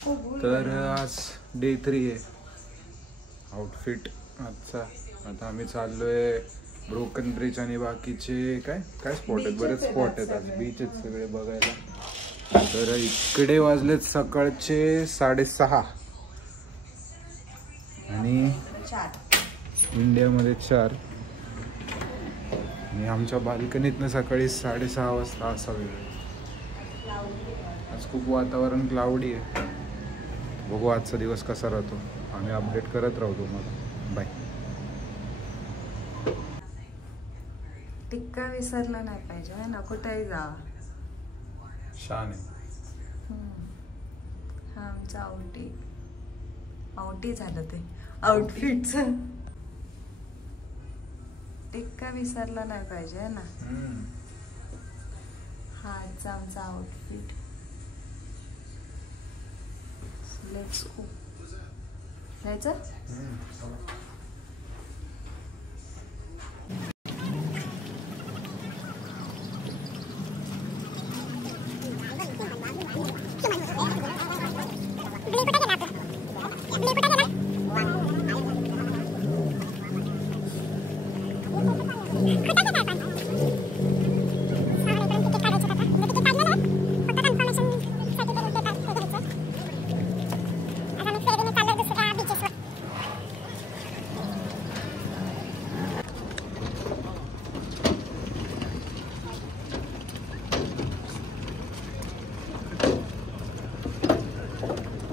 तर आज डे 3 आहे आउटफिट आजचा. आता आम्ही चाललोय ब्रोकन ब्रिज आणि बाकीचे काय काय स्पॉट आहेत, बरेच स्पॉट आहेत आज, बीच आहेत सगळे बघायला. तर इकडे वाजलेत सकाळचे 6:30 आणि इंडियामध्ये 4 आणि आमच्या बाल्कनीतनं सकाळी 6:30 वाजता असा वेळ. आज खूप वातावरण क्लाउडी आहे. बघू आजचा दिवस कसा राहतो, आम्ही अपडेट करत राहू तुम्हाला. बाय. टिक्का विसरला नाही पाहिजे है ना, कुठेही जा. छान आहे. हा आमचा आउटी झालं ते आउटफिटचं. टिक्का विसरला नाही पाहिजे है ना. हा आजचा आमचा आउटफिट. Let's go. जायचं.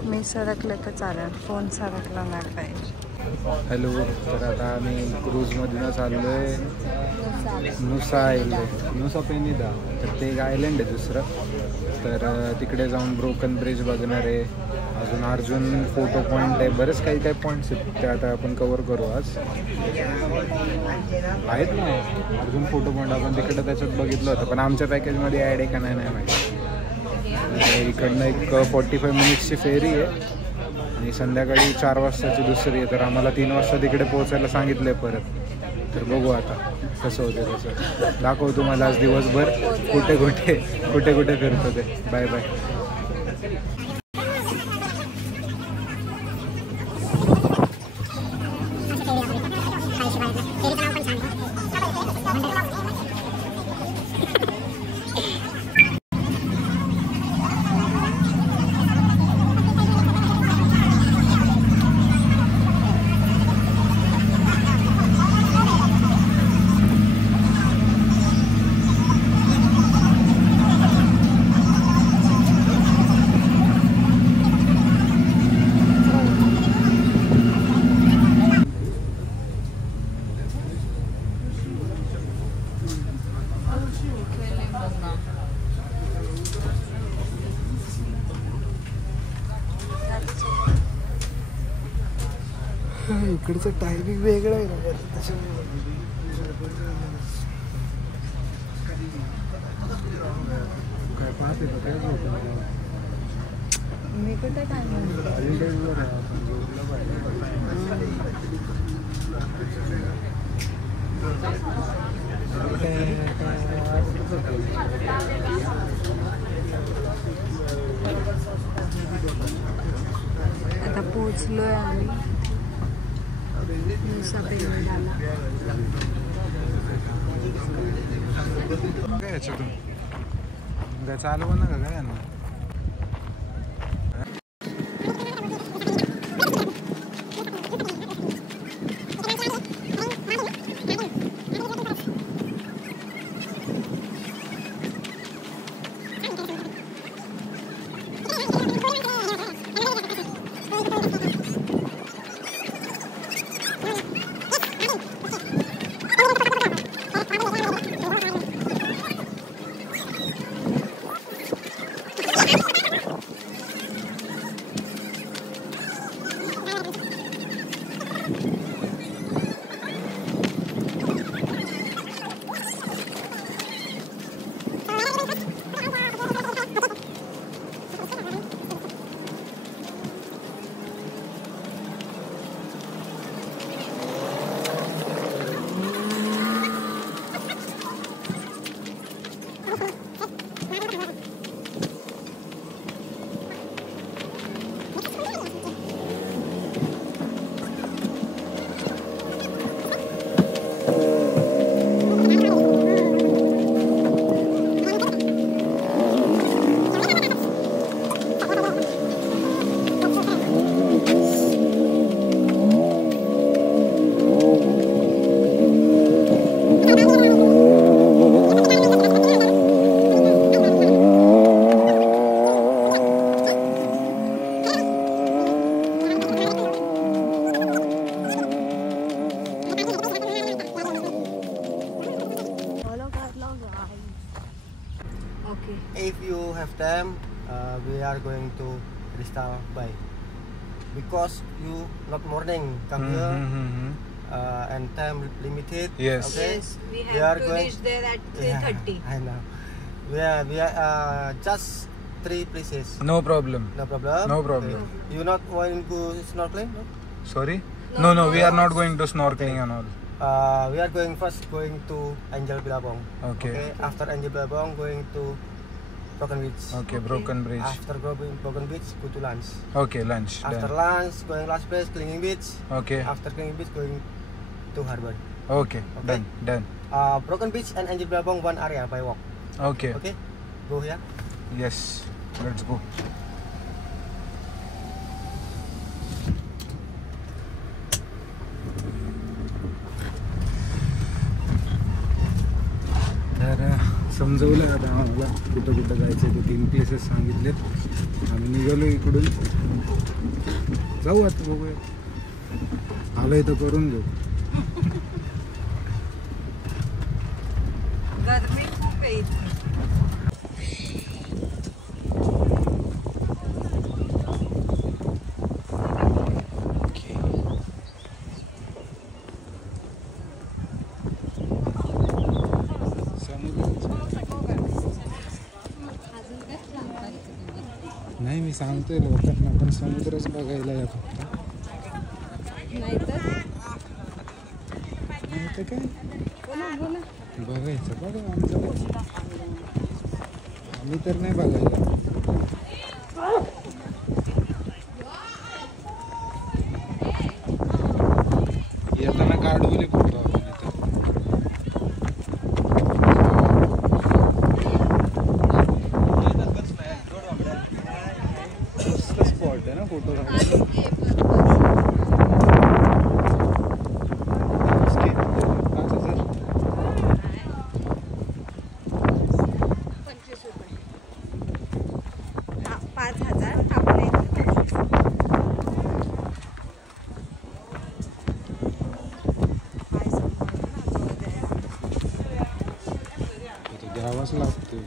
मी सरकले तर चालेल, फोन सरकला नाही पाहिजे. हॅलो. तर आता आम्ही क्रूजमधून चाललो आहे नुसा आयलंड, नुसा पेनिदा. तर ते एक आयलंड आहे दुसरं. तर तिकडे जाऊन ब्रोकन ब्रिज बघणार आहे. अजून अर्जुन फोटो पॉईंट आहे, बरेच काही काही पॉईंट्स आहेत ते आता आपण कवर करू. आज आहेत ना अर्जुन फोटो पॉईंट, आपण तिकडे त्याच्यात बघितलं होतं, पण आमच्या पॅकेजमध्ये ॲड आहे का नाही माहिती. इकडनं एक 45 मिनिट्सची फेरी आहे आणि संध्याकाळी 4 वाजताची दुसरी आहे. तर आम्हाला 3 वाजता तिकडे पोहोचायला सांगितलं आहे परत. तर बघू आता कसं होतं तसं. दाखवतो तुम्हाला आज दिवसभर कुठे कुठे फिरतो ते. Bye bye. इकडचं टायमिंग वेगळं आहे ना त्याच्यामुळे. काय पाहते का काय मी कुठे काय आता पोचलोय आम्ही नुसा पेनिदाला. काय याच्यातून काय चालू ना का काय यांना. Okay. If you have time, we are going to Crystal Bay because you not morning come here and time limited. Yes. Okay. Yes, we We have are to going- reach there at 3:30. I know. We are just 3 places. No problem. No problem. No problem. Okay. You not going to snorkeling? No? Sorry? No, No, we no. are not going to snorkeling and all. We are going to Angel Billabong. Okay. After Angel Billabong, going to Broken Beach. Okay, Broken Bridge. After Broken Beach, go to lunch. Okay, lunch. After Done. lunch, going last place, Clinging Beach. Okay. After Clinging Beach, going to Harbor. Okay, done. Done. Broken Beach and Angel Billabong, one area by walk. Okay. Okay, go here. Yes. Let's go. तर समजवलं आता आम्हाला कुठं कुठं जायचं ते 3 places सांगितलेत. आम्ही निघालो इकडून. जाऊ आता बघूया. आलोय तर करून घेऊ. गरमी खूप आहे इथे. नाही मी सांगतोय लोकांना पण समुद्रच बघायला या फक्त. नाहीतर नाही तर काय बोला. बघायचं बघा आमचं काय. आम्ही तर नाही बघायला. येताना गाडवले कुठं आपण इथं. मस्त स्पॉट आहे ना फोटो काढायला. घ्यावाच लागते.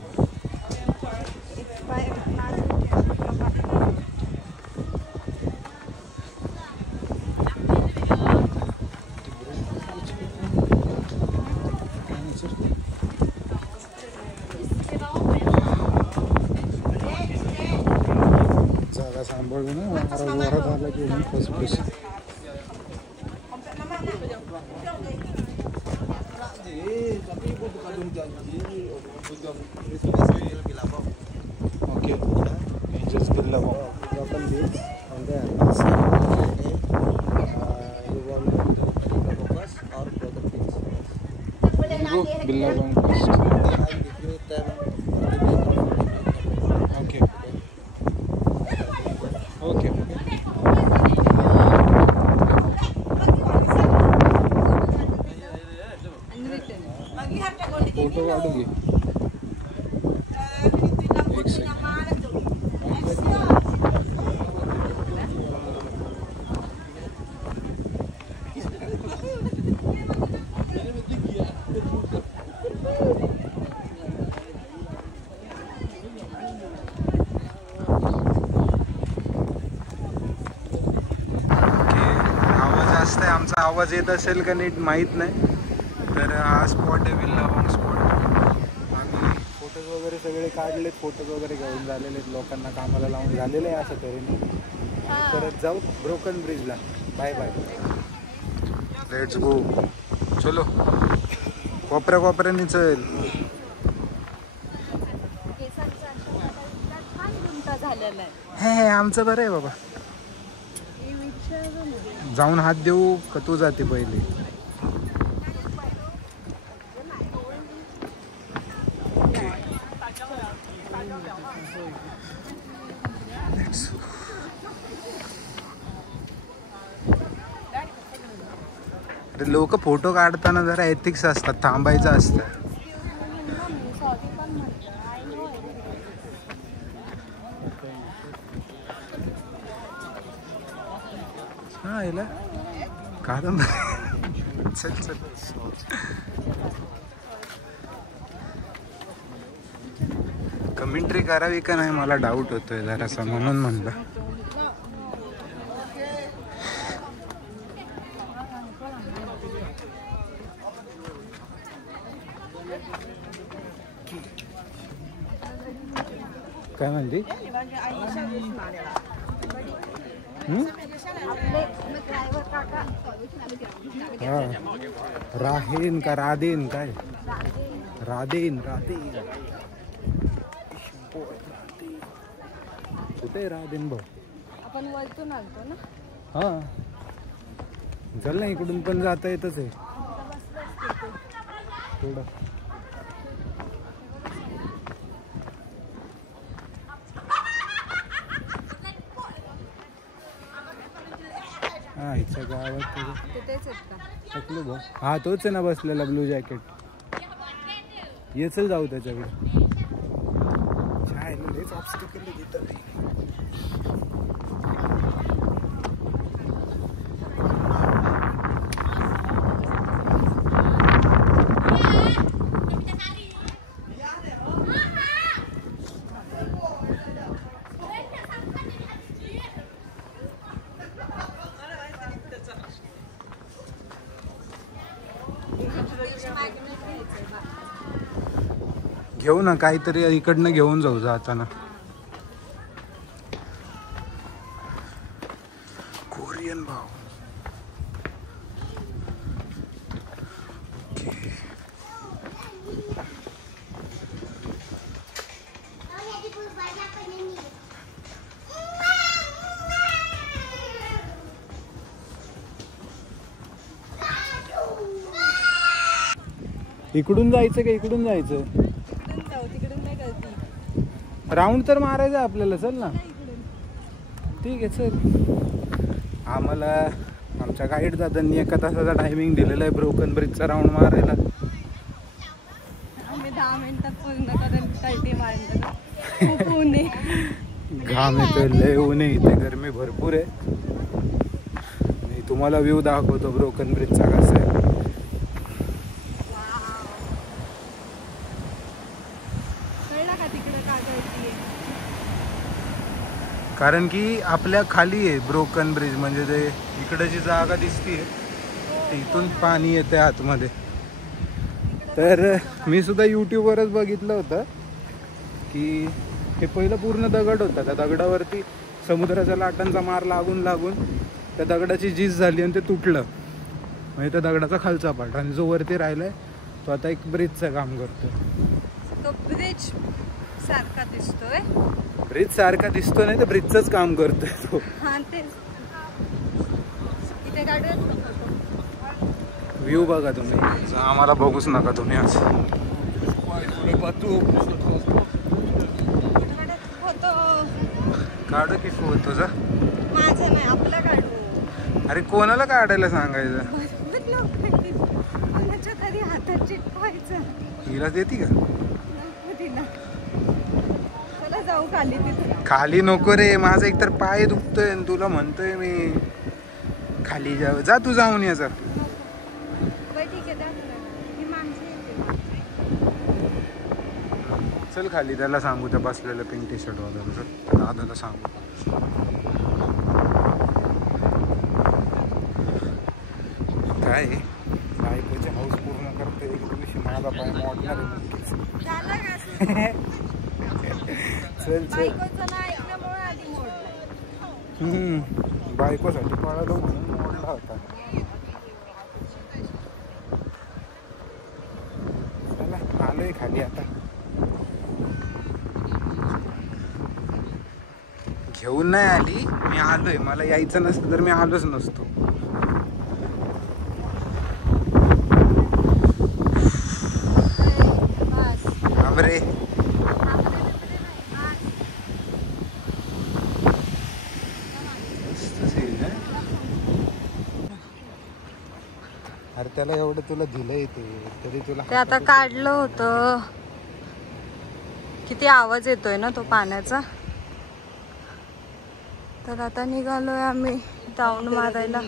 जागा सांभाळू ना. वरात आला की फसफस. Okay. Angels Billabong. Broken Beach, and then Saturday, you want to focus or Broken Beach? Go Billabong first. I give you 10 Okay. Okay. Photo काढू घे. एक सेकंड. आवाज असतंय. आमचा आवाज येत असेल का नीट माहीत नाही. तर हा स्पॉट आहे बिल्लाबॉंग स्पॉट. आम्ही फोटोज वगैरे सगळे काढलेत. फोटोज वगैरे घेऊन झालेले आहेत. लोकांना कामाला लावून झालेलं आहे असं तऱ्हेने. परत जाऊ ब्रोकन ब्रिजला. Bye bye. Let's go. चलो. कोपऱ्या कोपऱ्याने चल. हे आमचं बरं आहे बाबा. जाऊन हात देऊ का तू जाते पहिले. लोक फोटो काढताना जरा एथिक्स असतात. थांबायचं असतं. हा याला कादंबरी. चल चल. कमेंट्री करावी का नाही मला डाऊट होतोय जरासा, म्हणून म्हणलं. काय म्हणते? राहेन का राधेन? काय राधेन? राधेन कुठे राधेन भाऊ? आपण वरतून आलतो ना. हा चल ना, इकडून पण जाता येतच आहे थोडं. हा इथच्या गावात तिथेच आहेत का? टकलू भाऊ, हा तोच आहे ना बसलेला ब्लू जॅकेट. ये चल जाऊ त्याच्याकडे. घेऊ ना काहीतरी इकडनं घेऊन जाऊ जाताना. कोरियन भाव. इकडून जायचं का इकडून जायचं? राऊंड तर मारायचं आपल्याला. चल ना, ठीक आहे चल. आम्हाला आमच्या गाईड दादांनी 1 तासाचा टायमिंग दिलेला आहे ब्रोकन ब्रिजचा राऊंड मारायला. आम्ही 10 मिनिटात पूर्ण करून कल्टी मारतो. ऊन आहे, घाम येतोय, लय ऊन आहे इथे, गरमी भरपूर आहे. मी तुम्हाला व्ह्यू दाखवतो ब्रोकन ब्रिजचा कसा आहे. कारण की आपल्या खाली आहे ब्रोकन ब्रिज, म्हणजे ते इकडे जी जागा दिसतीये इथून पाणी येते आतमध्ये. तर मी सुद्धा यूट्यूबवरच बघितलं होतं की हे पहिलं पूर्ण दगड होता, त्या दगडावरती समुद्राच्या लाटांचा मार लागून लागून त्या दगडाची झीज झाली आणि ते तुटलं, म्हणजे त्या दगडाचा खालचा पार्ट. आणि जो वरती राहिलाय तो आता एक ब्रिजचं काम करतोय. तो ब्रिज सारखा दिसतोय. ब्रिज सारखा दिसतो नाही तर ब्रिजचंच काम करतोय तो. हा तेच. इथे गाडी व्ह्यू बघा तुम्ही, आम्हाला बघूच नका तुम्ही आज. काढू की फोटो तुझा? माझं नाही, आपला काढू. अरे कोणाला काढायला सांगायचं? कधी हातात चिटकवायचं. हिला देती का? तिला चला जाऊ खाली. तिथे खाली नको रे, माझा एकतर पाय दुखतोय आणि तुला म्हणतोय मी खाली जाऊ. जा तू जाऊन याचा. चल खाली, त्याला सांगू त्या बसलेलं पिंक टी शर्ट वाल्याला. दादाला सांगू. काय बायकोचे हाऊस पूर्ण करते एक दिवशी माझा पाय मोडणार. चल चल. बायकोसाठी पळालो म्हणून मोडला होता. चला आलोय खाली आता. घेऊन नाही आली, मी आलोय. मला यायचं नसतं तर मी आलोच नसतो. अरे अरे त्याला एवढं तुला दिलंय ते तरी तुला ते आता काढलं होतं. किती आवाज येतोय ना तो पाण्याचा. तर आता निघालोय आम्ही राऊंड मारायला.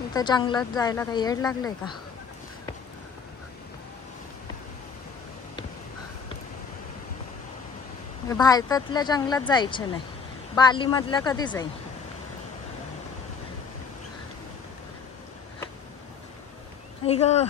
इथं जंगलात जायला काही येड लागलंय का? भारतातल्या जंगलात जायचे नाही, बाली मधल्या कधी जाईल. ग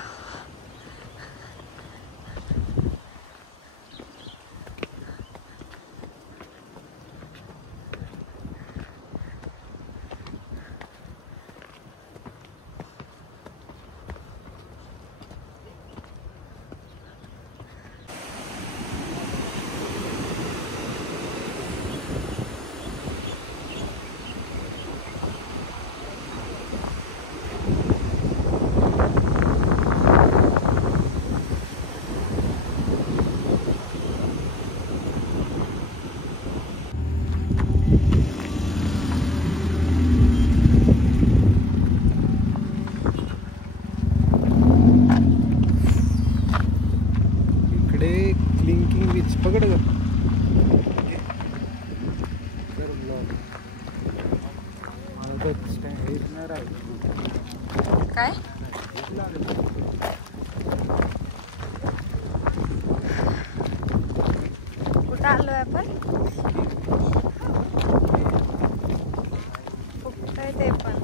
क्लिंकिंग बीच पकड ग. काय कुठं आलोय आपण? कुठं ते पण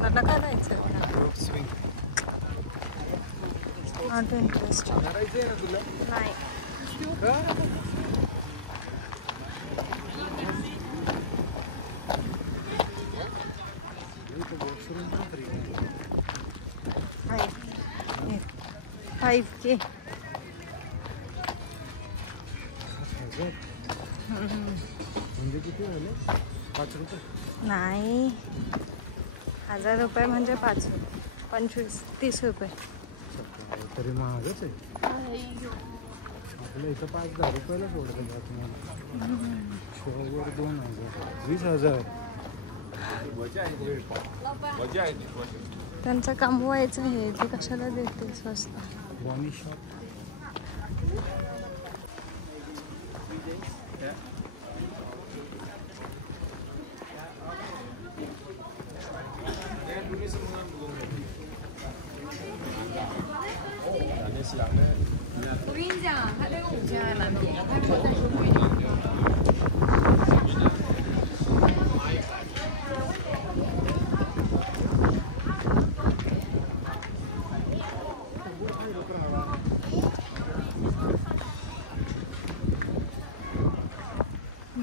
मला काय जायचं नॉट इंटरेस्ट नाही. $5K. म्हणजे किती झाले? 5 रुपये नाही, 1000 रुपये म्हणजे 5 रुपये, 25-30 रुपये. तरी महागच आहे. आपल्या इथं 5-10 रुपयाला सोडतं का तुम्हाला? शोवर 2000 त्यांचं कमवायचं आहे, ते कशाला देते स्वस्त. Bonnie shop.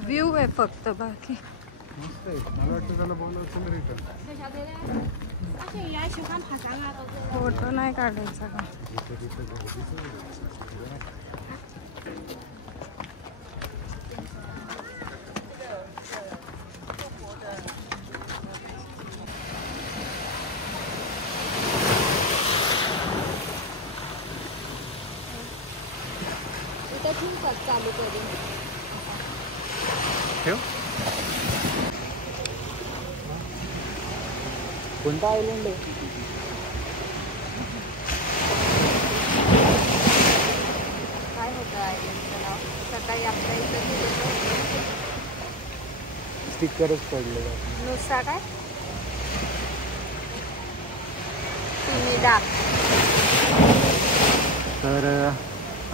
व्ह्यू आहे फक्त, बाकी मस्त आहे. मला वाटतं त्याला बोलावं रिटर्न. फोटो नाही काढायचा का? चालू करून ठेव. कोणता आयलंड आहे? काय होतं आयलंडचं नाव? सकाळी आपल्या इथं स्टिकरच पडले. नुसता काय तिनिडा. तर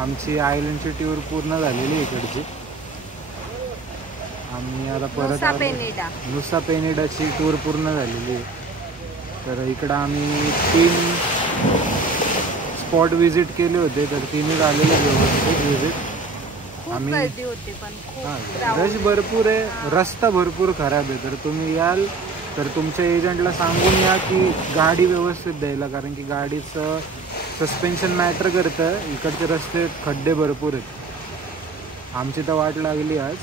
आमची आयलंडची टूर पूर्ण झालेली आहे इकडची. आम्ही आता परत नुसा पेनिडाची टूर पूर्ण झालेली आहे. तर इकडं आम्ही 3 स्पॉट विजिट केले होते, तर 3 झालेले व्यवस्थित विजिट. आम्ही रश भरपूर आहे, रस्ता भरपूर खराब आहे. तर तुम्ही याल तर तुमच्या एजंटला सांगून या की गाडी व्यवस्थित द्यायला, कारण की गाडीचं सस्पेन्शन मॅटर करतं. इकडचे रस्ते खड्डे भरपूर आहेत. आमची तर वाट लागली आज.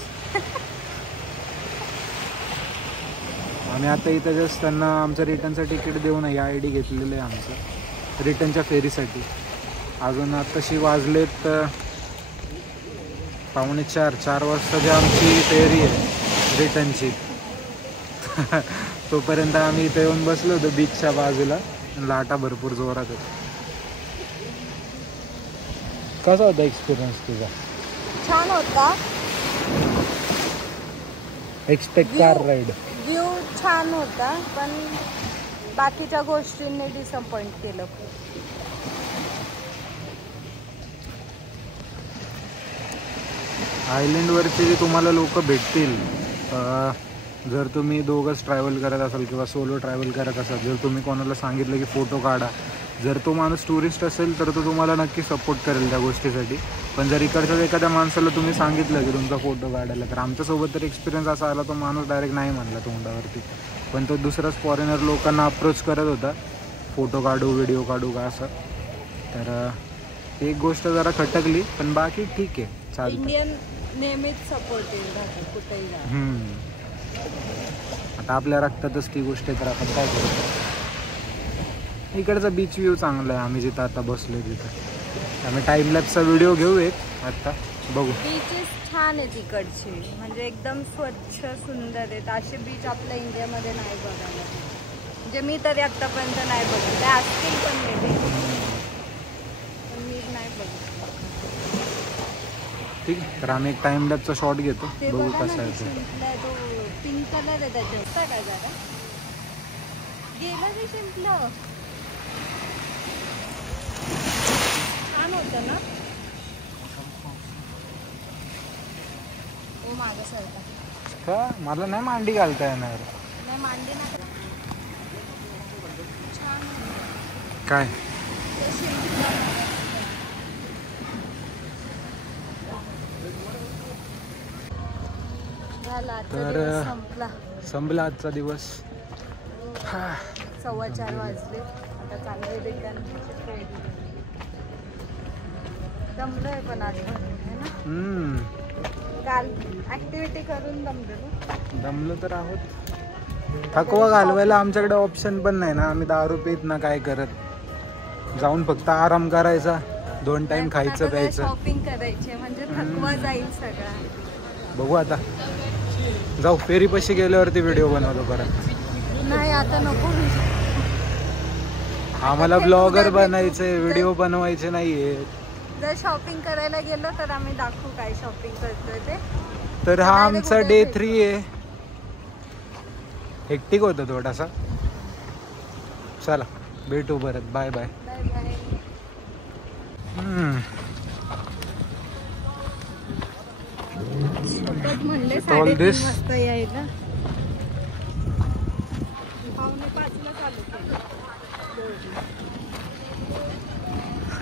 आम्ही आता इथं जस्ट त्यांना आमचं रिटर्नचं तिकीट देऊन या ID घेतलेलं आहे आमचं रिटर्नच्या फेरीसाठी. अजून आत्ताशी वाजलेत 3:45-4 वाजता जी आमची फेरी आहे रिटर्नची. तोपर्यंत आम्ही इथे येऊन बसलो होतो बीचच्या बाजूला. लाटा भरपूर जोरात होत. कसा होता एक्सपिरियन्स तुझा? छान होता. Expect car ride. व्ह्यू छान होता, पण बाकीच्या गोष्टींनी डिसअपॉइंट केलं. आयलंडवरचे जे तुम्हाला लोक भेटतील, जर तुम्ही दोघंच ट्रॅव्हल करत असाल किंवा सोलो ट्रॅव्हल करत असाल, जर तुम्ही कोणाला सांगितलं की फोटो काढा, जर तो माणूस टुरिस्ट असेल तर तो तुम्हाला नक्की सपोर्ट करेल त्या गोष्टीसाठी. पण जर इकडच्या एखाद्या माणसाला तुम्ही सांगितलं की तुमचा फोटो काढायला, तर आमच्यासोबत तर एक्सपिरियन्स असा आला, तो माणूस डायरेक्ट नाही म्हणला तोंडावरती. पण तो दुसराच फॉरेनर लोकांना अप्रोच करत होता, फोटो काढू, व्हिडिओ काढू का असं. तर एक गोष्ट जरा खटकली, पण बाकी ठीक आहे, चालतं. इंडियन नेहमीच सपोर्टिव्ह राहतो कुठेही जा. आता आपल्या रक्तातच ती गोष्ट आहे, तर आपण काय करू. इकडचा बीच व्ह्यू चांगला आहे, आम्ही जिथं आता बसलो तिथं. आम्ही टाईमलॅपचा व्हिडिओ घेऊ एक आता, बघू. बीचेस छान आहेत इकडचे, म्हणजे एकदम स्वच्छ सुंदर आहेत. असे बीच आपल्या इंडियामध्ये नाही बघायला, म्हणजे मी तरी आत्तापर्यंत नाही बघितले. असतील पण मी नाही बघितलं. ठीक आहे, तर आम्ही एक टाईमलॅपचा शॉट घेतो, बघू कसा आहे तो. पिंक कलर आहे त्याच्यावर, काय जरा गेलं ते शिंपलं. छान होतं ना. ओ माझं सरका का मला नाही मांडी घालता येणार. नाही मांडी नाही. छान काय तर संपला आजचा दिवस. 4:15 वाजले. आता चांगले ठिकाण दमलोय, पण आज आहे ना. काल ऍक्टिव्हिटी करून दमलो तर आहोत. थकवा घालवायला आमच्याकडे ऑप्शन पण नाही ना. आम्ही दारू पीत ना काय करत, जाऊन फक्त आराम करायचा, 2 टाइम खायचं प्यायचं, शॉपिंग करायचे, म्हणजे थकवा जाईल सगळा. बघू आता, जाऊ फेरीपाशी गेल्यावरती व्हिडिओ बनवतो परत. नाही आता नको, आम्हाला ब्लॉगर बनायचंय, व्हिडिओ बनवायचे नाहीये. जर शॉपिंग करायला गेलो तर आम्ही दाखवू काय शॉपिंग करतोय ते. तर हा आमचा डे 3 आहे. हेक्टिक होतं थोडासा. चला भेटू परत, बाय बाय. Bye bye. म्हणले 3:30 वाजता यायला, 4:45ला चालू केलं.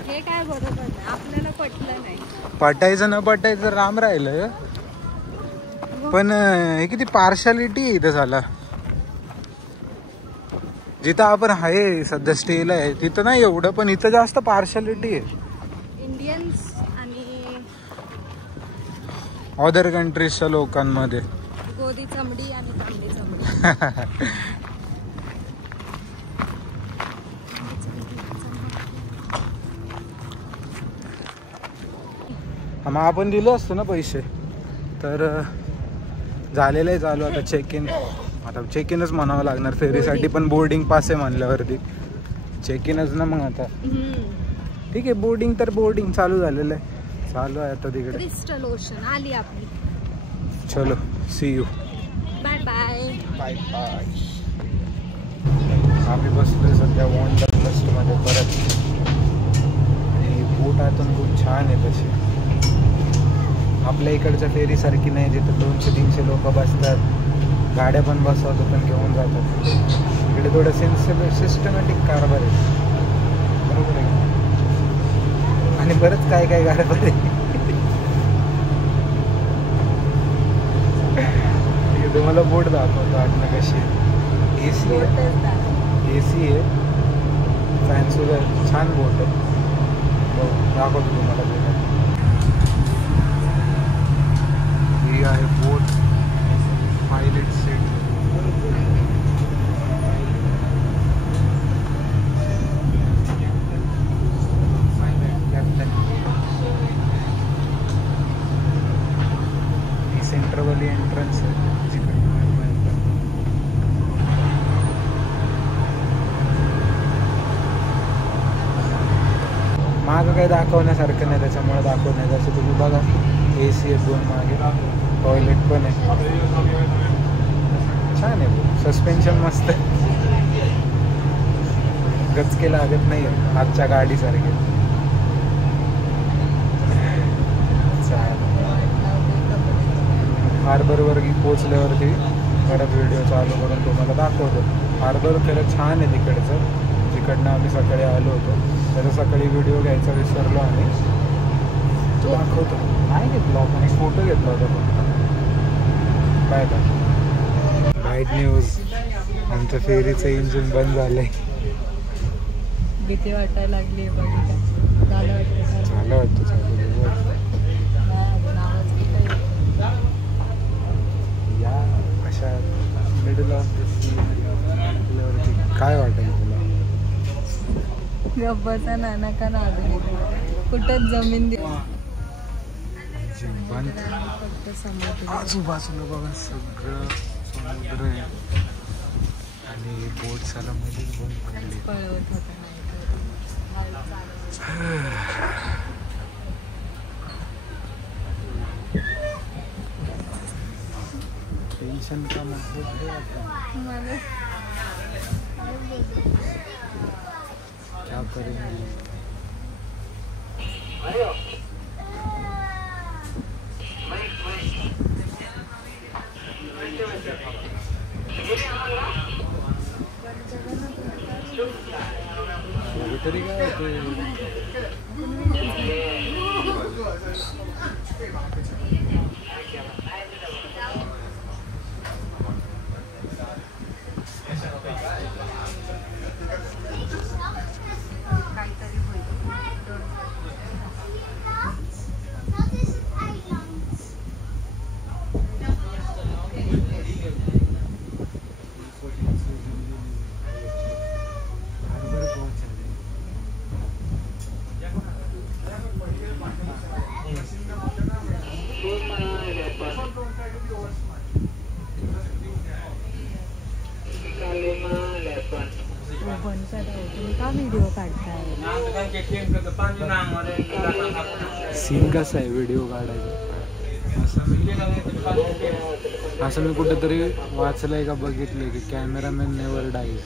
हे काय बरोबर नाही, आपल्याला पटलं नाही. पटायचं न पटायचं राम राहिलं, पण हे किती पार्शालिटी आहे इथं झाला. जिथं आपण आहे सध्या स्टेला आहे तिथं नाही एवढं, पण इथं जास्त पार्शालिटी आहे. इंडियन्स आणि अदर कंट्रीजच्या लोकांमध्ये गोरी चमडी आणि तांबडी चमडी. मग आपण दिलं असतं ना पैसे, तर झालेलं आहे चालू. आता चेक इन, आता चेक इनच म्हणावं लागणार फेरीसाठी, पण बोर्डिंग पास आहे म्हणल्यावरती चेक इनच ना. मग आता ठीक आहे, बोर्डिंग तर बोर्डिंग चालू झालेलं आहे, चालू आहे आता तिकडे. क्रिस्टल ओशन आली आपली. चलो see you, bye bye. Bye bye. आम्ही बसलोय सध्या वॉन्डरलस्टमध्ये परत. आणि बोट आतून खूप छान आहे तशी, आपल्या इकडच्या फेरीसारखी नाही जिथे 200-300 लोक बसतात, गाड्या पण बसवतो पण घेऊन जातात. इकडे थोडं सिस्टमॅटिक कारभार आहे, बरोबर आहे. आणि बरंच काय काय कारभार आहे. तुम्हाला बोट दाखवतो आतनं कशी आहे. AC आहे, फॅन सुद्धा छान बोट आहे. हो दाखवतो तुम्हाला बोट. ही आहे बोट, पायलट सीट. कॅप्टन. ही सेंटरवाली एंट्रन्स आहे. मागं काही दाखवण्यासारखं नाही, त्याच्यामुळे दाखवत नाही. जसं तुम्ही बघा AC आहे 2 मागे, टॉयलेट पण आहे, छान आहे, सस्पेन्शन मस्त आहे, गचके लागत नाही आजच्या गाडीसारखे. हार्बरवर पोचल्यावरती परत व्हिडिओ चालू करून तुम्हाला दाखवतो. हार्बर खरं छान आहे तिकडचं, जिकडनं आम्ही सकाळी आलो होतो. त्याचा सकाळी व्हिडिओ घ्यायचा विसरलो आम्ही, तो दाखवतो. नाही घेतला आपण, एक फोटो घेतला होता फक्त. Bye bye. बाईट न्यूज, आमच्या फेरीचं इंजिन बंद झालंय. भीती वाटायला लागली बघ. झालं वाटतं, झालं वाटतं चालू. या अशा मिडल ऑफ द सी आपल्यावरती काय वाटेल तुला? गप्पाचा नाना का नादू कुठंच जमीन फक्त समुद्र. आजूबाजूला बघा सगळं समुद्र आहे आणि बोट साला मध्येच बंद पडली. पळवत होता टेंशन का माहौल है मला. क्या करेंगे? तरी काय होते. व्हिडिओ काढताय सीन कसा आहे व्हिडिओ काढायचा? असं मी कुठेतरी वाचलंय का बघितलंय की कॅमेरामॅन नेवर डाईज.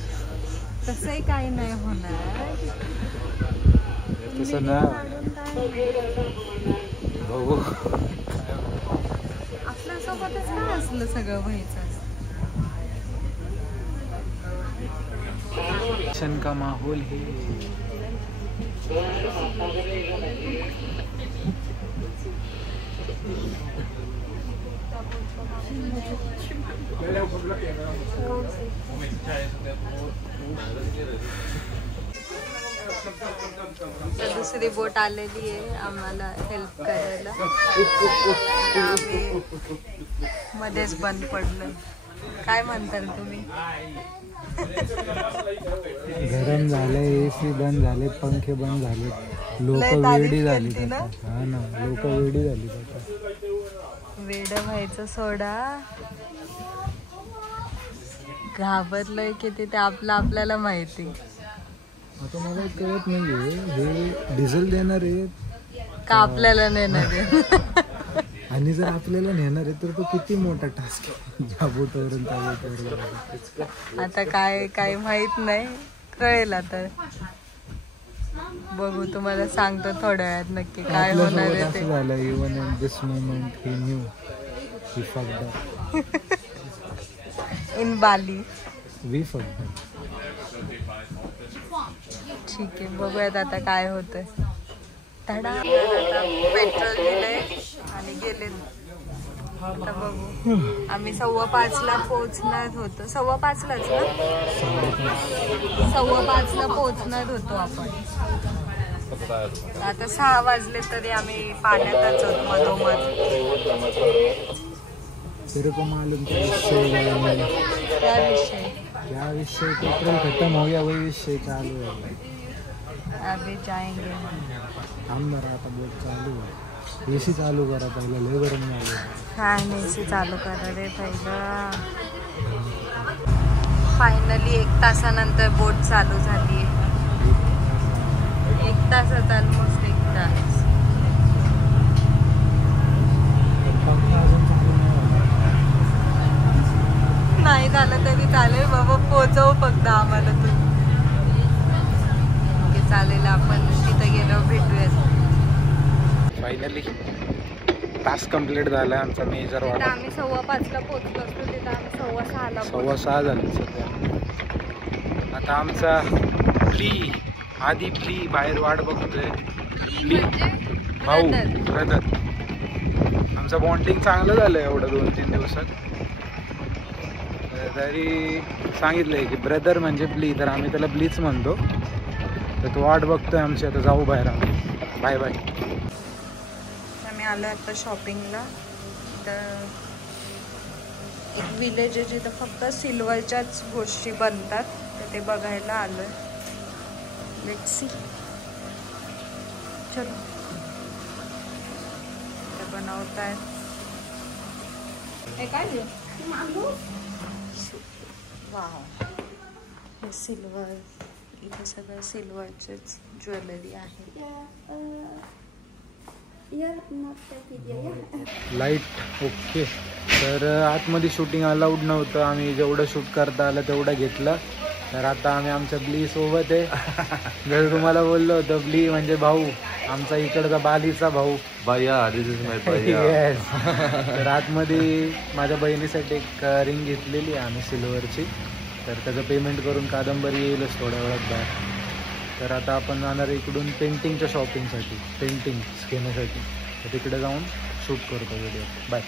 तसंही काही नाही होणार, तसं ना बघू. आपल्या सोबतच काय असलं सगळं व्हायचं. टेंशन का माहौल है. दुसरी बोट आलेली आहे आम्हाला हेल्प करायला. आम्ही मध्येच बंद पडलं. काय म्हणताल तुम्ही? गरम झालंय, एसी बंद झाले, पंखे बंद झाले, लोक वेडी झाली. हा ना, लोक वेडी झाली. वेड व्हायचं सोडा, घाबरलंय किती ते आपल्याला माहिती. आता मला कळत नाहीये हे डिझेल देणार आहे का आपल्याला नेणार आहे. आणि जर आपल्याला नेणार आहे तर तो किती मोठा टास्क आहे. या बोटावरून त्या बोटावर आता काय माहित नाही, कळेल आता. बघू, तुम्हाला सांगतो थोड्या वेळात नक्की काय होणार आहे ते. झालं even in this moment he knew he fucked up in Bali. We fucked up. ठीक आहे, बघूयात आता काय होतंय. धडा आता पेट्रोल दिलंय आणि गेले. आता बघू, आम्ही 5:15ला पोहोचणार होतो. 5:15लाच ना, 5:15ला पोहोचणार होतो आपण. आता 6 वाजले तरी आम्ही पाण्यातच होतो मधोमध. तेरे को मालूम क्या विषय पेट्रोल खत्म हो गया, वही विषय चालू है. अभी जाएंगे. थांब जरा, आता बोट चालू आहे. एसी चालू करा पहिला, लय गरम झालं. काय नाही, एसी चालू करा रे पहिलं. फायनली 1 तासानंतर बोट चालू झाली. 1 तासात, ऑलमोस्ट 1 तास. नाही झालं तरी चालेल बाबा, पोचव फक्त आम्हाला तू. ओके चालेल, आपण तिथे गेलो भेटूयात. फायनली टास्क कंप्लीट झाला आमचा मेजर तिथं वाला. आम्ही 5:15ला पोहोचलो असतो, तिथं आम्ही 6:15ला 6:15 झाले सध्या. आता आमचा प्ली आधी प्ली बाहेर वाट बघतोय. प्ली भाऊ ब्रदर. आमचं बॉन्डिंग चांगलं झालं एवढं 2-3 दिवसात. तरी सांगितलंय की ब्रदर म्हणजे प्ली, तर आम्ही त्याला प्लीच म्हणतो. तर तो वाट बघतोय आमची. आता जाऊ बाहेर आम्ही. Bye bye. आम्ही आलो आता शॉपिंगला. तर एक विलेज आहे जिथं फक्त सिल्वरच्याच गोष्टी बनतात, तर ते बघायला आलोय. Let's see. चलो. ते बनवतायत. हे काय वाव, हे सिल्वर. इथे सगळं सिल्वरचेच ज्वेलरी आहे. Light okay. तर आतमध्ये शूटिंग अलाउड नव्हतं. आम्ही जेवढं शूट करता आलं तेवढं घेतलं. तर आता आम्ही आमच्या ब्ली सोबत आहे. जर तुम्हाला बोललो होतं ब्ली म्हणजे भाऊ, आमचा इकडचा बालीचा भाऊ. भैया, दिस इज माय भैया. Yes. तर आतमध्ये माझ्या बहिणीसाठी एक रिंग घेतलेली आहे आम्ही सिल्वरची. तर त्याचं पेमेंट करून कादंबरी येईलच थोड्या वेळात बाहेर. तर आता आपण जाणार इकडून पेंटिंगच्या शॉपिंगसाठी, पेंटिंग्स घेण्यासाठी. तर तिकडे जाऊन शूट करतो व्हिडिओ. बाय.